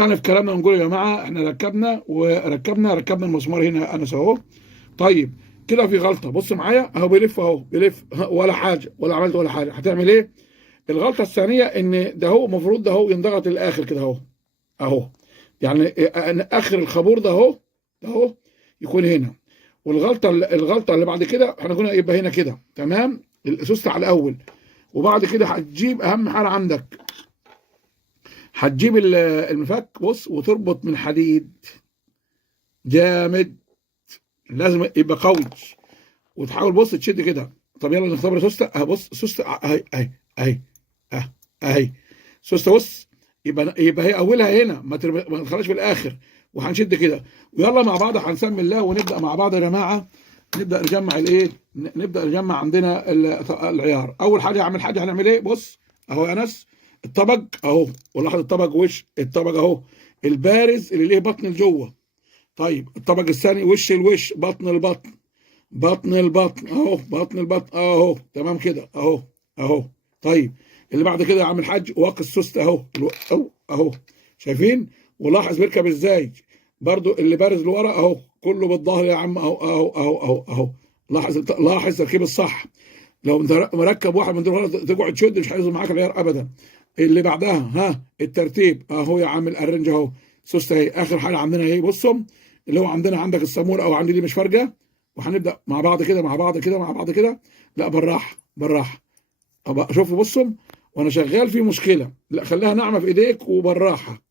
يعني في كلامنا نقول يا جماعه احنا ركبنا المسمار هنا انا اهو. طيب كده في غلطه، بص معايا اهو بيلف اهو بيلف ولا حاجه ولا عملت ولا حاجه. هتعمل ايه؟ الغلطه الثانيه ان ده هو المفروض ده هو ينضغط للاخر كده اهو. اهو يعني ان اخر الخابور ده هو يكون هنا. الغلطه اللي بعد كده احنا قلنا يبقى هنا كده تمام. السوست على الاول، وبعد كده هتجيب اهم حاجه عندك، هتجيب المفك بص وتربط من حديد جامد، لازم يبقى قوي. وتحاول بص تشد كده. طب يلا نختبر سوسته اهي. بص سوسته اهي اهي اهي سوسته بص. يبقى هي اولها هنا، ما تخليش في الاخر. وهنشد كده ويلا مع بعض هنسمي الله ونبدا مع بعض يا جماعه. نبدا نجمع الايه، نبدا نجمع عندنا العيار. اول حاجه اعمل حاجه هنعمل ايه؟ بص اهو يا انس، الطبق اهو، ولاحظ الطبق وش الطبق اهو البارز اللي ليه بطن لجوه. طيب الطبق الثاني وش الوش بطن البطن، بطن البطن اهو، بطن البطن اهو تمام كده اهو اهو. طيب اللي بعد كده يا عم الحاج واقي السوست اهو اهو شايفين؟ ولاحظ بيركب ازاي برضو اللي بارز لورا اهو كله بالظهر يا عم اهو. لاحظ تركيب الصح. لو انت مركب واحد من دول تقعد تشد مش هيظبط معاك العيار ابدا. اللي بعدها ها الترتيب اهو يا عم الارنج اهو. سوست اهي اخر حاجه عندنا اهي بصوا، اللي هو عندنا عندك الصامول او عندي دي مش فارقه. وهنبدا مع بعض كده مع بعض كده مع بعض كده. لا بالراحه بالراحه. ابقى شوفوا بصوا، وانا شغال في مشكله، لا خليها ناعمه في ايديك وبالراحه.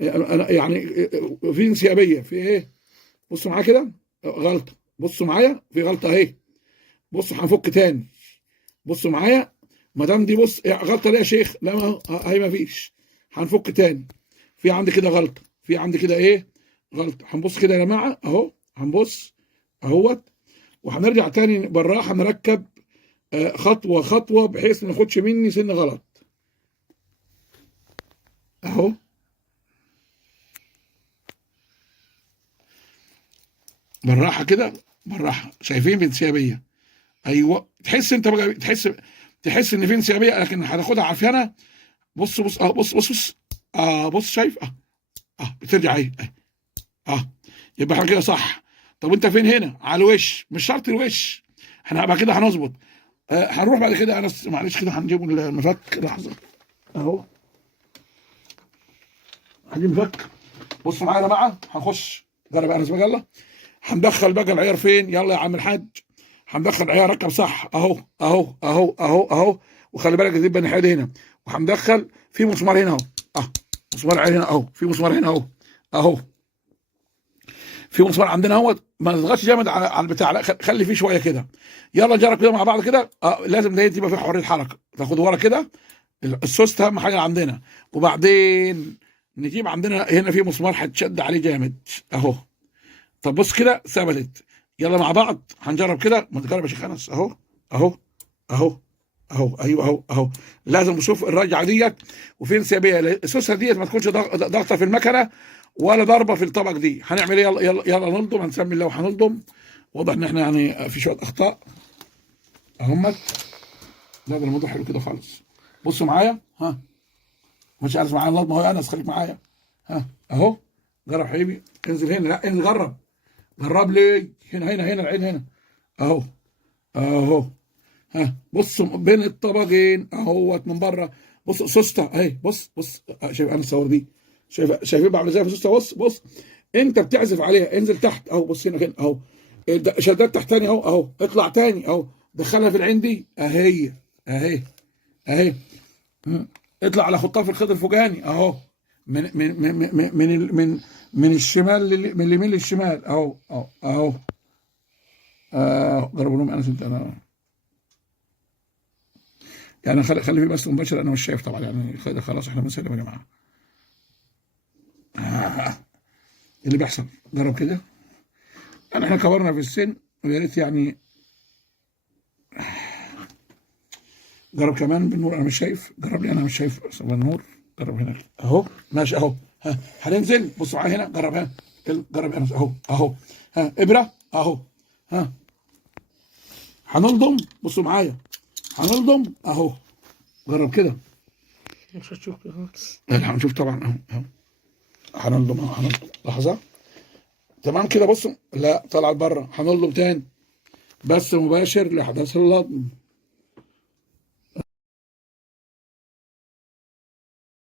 انا يعني في انسيابيه في ايه. بصوا معايا كده، غلطه. بصوا معايا في غلطه اهي. بصوا هنفك تاني. بصوا معايا، ما دام دي بص غلطه ليه يا شيخ؟ لا هي ما فيش. هنفك تاني. في عندي كده غلطه، في عندي كده ايه غلطه. هنبص كده يا جماعه اهو، هنبص اهوت. وهنرجع تاني بالراحه نركب خطوه خطوه بحيث ما ناخدش مني سن غلط اهو. بالراحه كده بالراحه، شايفين بانسيابيه؟ ايوه تحس انت بقى تحس ان في انسيابيه، لكن هتاخدها عافيه. بص بص اه بص بص بص بص شايف بترجع اهي يبقى احنا كده صح. طب انت فين هنا؟ على الوش، مش شرط الوش. احنا بقى كده هنظبط. هنروح بعد كده انا معلش كده هنجيب المفك لحظه اهو. هنجيب مفك. بصوا معايا يا جماعه، هنخش جرب انس بقى يلا. هندخل بقى العيار فين؟ يلا يا عم الحاج. هندخل العيار ركب صح اهو. وخلي بالك تبقى الناحيه دي هنا. وهندخل في مسمار هنا اهو. مسمار عين هنا اهو، في مسمار هنا اهو. في مسمار عندنا اهوت. ما تضغطش جامد على البتاع، لا خلي فيه شويه كده. يلا نجرب كده مع بعض كده. لازم ده تبقى فيه حريه حركه، تاخد ورا كده. السوست اهم حاجه عندنا. وبعدين نجيب عندنا هنا في مسمار هتشد عليه جامد اهو. طب بص كده ثبتت. يلا مع بعض هنجرب كده. ما تجرب يا شيخ انس اهو اهو اهو ايوه اهو. لازم نشوف الرجعه ديت وفي انسيابيه. السوسه ديت ما تكونش ضغطه في المكنه ولا ضربه في الطبق. دي هنعمل ايه؟ يلا نلضم. هنسمي الله وهنلضم. واضح ان احنا يعني في شويه اخطاء اهمت. لا ده الموضوع حلو كده خالص. بصوا معايا ها، مش عارف معايا اللضمه اهو يا انس، خليك معايا اهو. جرب حبيبي، انزل هنا، لا انزل جرب. جرب لي هنا العين هنا اهو اهو. بص بين الطبقين اهوت من بره. بص سوسته اهي. بص شايف انا الصور دي؟ شايفين بعمل ازاي في سوسته؟ بص انت بتعزف عليها. انزل تحت اهو، بص هنا كده اهو. شدات تحت تاني اهو اطلع تاني اهو. دخلها في العين دي اهي. اطلع على خطاف في الخيط الفوقاني اهو. من الشمال من اليمين للشمال اهو. ضربوا لهم انا يعني خلي في بس مباشر. انا مش شايف طبعا يعني خلاص احنا بنسلم يا جماعه. اللي بيحصل جرب كده. يعني احنا كبرنا في السن ويا ريت يعني. جرب كمان بالنور، انا مش شايف. جرب لي، انا مش شايف بالنور. جرب هنا اهو ماشي اهو. هننزل بصوا معايا هنا. جرب جرب انا اهو. ابره اهو. ها هنلضم. بصوا معايا هنلضم اهو. جرب كده. مش هتشوف خالص. لا هنشوف طبعا اهو هنلضم لحظه. تمام كده. بصوا لا طلع بره، هنلضم تاني بس مباشر لاحداث اللضم.